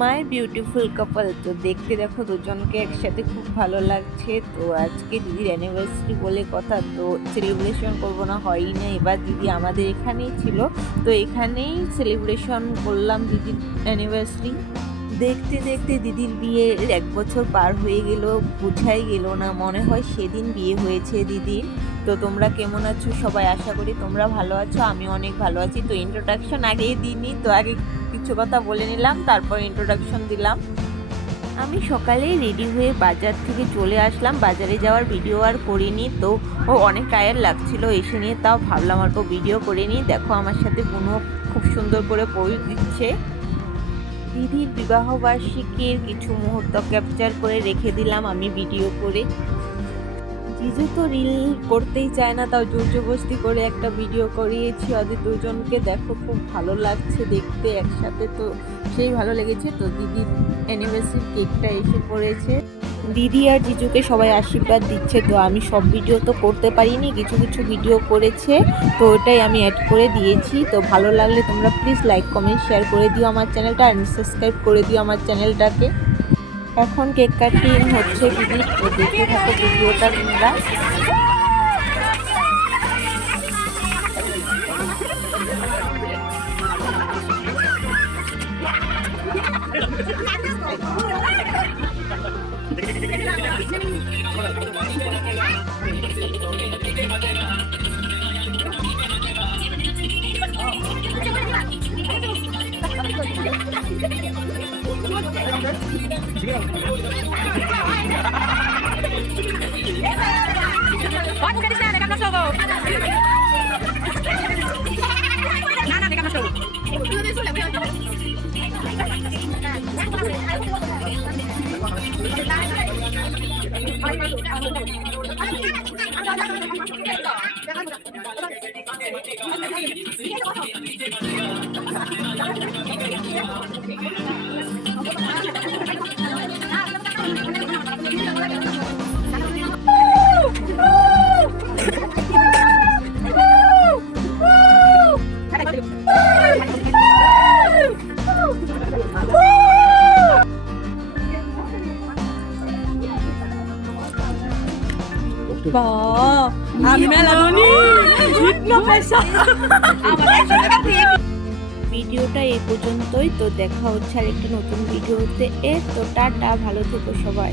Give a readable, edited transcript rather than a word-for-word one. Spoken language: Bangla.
মাই বিউটিফুল কাপল। তো দেখতে দেখো দুজনকে একসাথে খুব ভালো লাগছে। তো আজকে দিদির অ্যানিভার্সারি বলে কথা, তো সেলিব্রেশন করবো না হয়ই না। এবার দিদি আমাদের এখানেই ছিল, তো এখানেই সেলিব্রেশন করলাম দিদির অ্যানিভার্সারি। দেখতে দেখতে দিদির বিয়ের 1 বছর পার হয়ে গেল, বোঝাই গেল না, মনে হয় সেদিন বিয়ে হয়েছে দিদির। তো তোমরা কেমন আছো সবাই? আশা করি তোমরা ভালো আছো, আমি অনেক ভালো আছি। তো ইন্ট্রোডাকশন আগেই দিইনি, তো আগে কিছু কথা বলে নিলাম, তারপর ইন্ট্রোডাকশন দিলাম। আমি সকালেই রেডি হয়ে বাজার থেকে চলে আসলাম, বাজারে যাওয়ার ভিডিও আর করিনি। তো অনেক টায়ার্ড লাগছিল এসে নিয়ে, তাও ভাবলাম অল্প ভিডিও করে নিই। দেখো আমার সাথে বোনও খুব সুন্দর করে পোজ দিচ্ছে। দিদির বিবাহবার্ষিকীর কিছু মুহূর্ত ক্যাপচার করে রেখে দিলাম আমি ভিডিও করে। জিজু তো রিল করতেই চায় না, তাও জোর জবরদস্তি করে একটা ভিডিও করিয়েছি ওদের দুজনকে। দেখো খুব ভালো লাগছে দেখতে একসাথে, তো সেই ভালো লেগেছে। তো দিদির অ্যানিভার্সারি কেকটা এসে পড়েছে, দিদি আর জিজুকে সবাই আশীর্বাদ দিচ্ছে। তো আমি সব ভিডিও তো করতে পারিনি, কিছু কিছু ভিডিও করেছে, তো ওটাই আমি অ্যাড করে দিয়েছি। তো ভালো লাগলে তোমরা প্লিজ লাইক কমেন্ট শেয়ার করে দিও আমার চ্যানেলটা, আর সাবস্ক্রাইব করে দিও আমার চ্যানেলটাকে। এখন কেক কাটিং হচ্ছে দিদির, তো দেখে থাকো ভিডিওটা তোমরা। ভিডিওটা এই পর্যন্তই, তো দেখা হচ্ছে আর একটা নতুন ভিডিওতে। তো টাটা, ভালো থেকো সবাই।